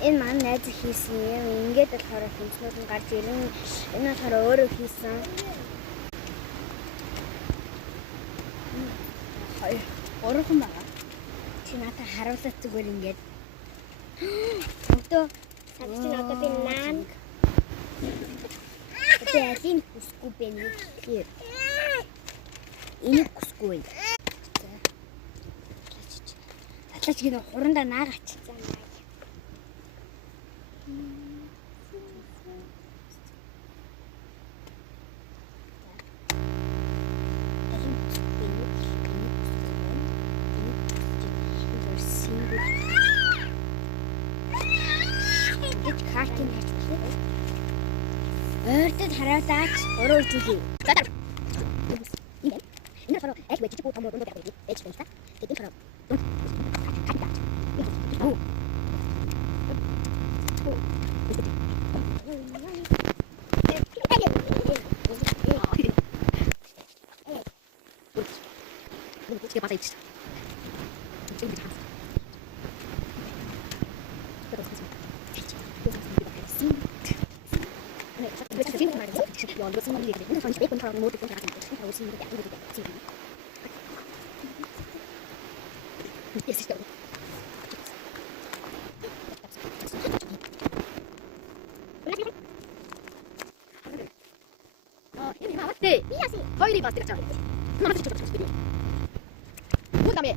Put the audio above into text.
Энэ маань найз хийсэн юм. Ингээд болохоор хэмжнүүд нь гарч ирэн. Энэ болохоор өөрөө хийсэн. Хоёр. Гурван байгаа. Чи надад харуулаад зүгээр ингээд. Одоо сая чи одоо би наан. Одоо алийг хүсгүй бэ нэг хэлээ. Энийг хүсгүй. Татлаач гинэ хурандаа наагач. Картин хийж байна. Өөртөө хараалаач уруу үзүүлээ. Энэ хараа аль байж чиг том том байх үү? Эч байна. Тэгээд хараа. 이게 맞아 있지. 지금 다. 그래도 가서. 네, 그래서 지금 말이죠. 연 무슨 말이 되게 근데 전체 100분 처럼 모두 또 나가는 거. 그래서 50분 안 되게 지금. 예스 또. ini mawat deh. Iya sih. Kau ini pasti kacau. Nama sih coba. Buat kami.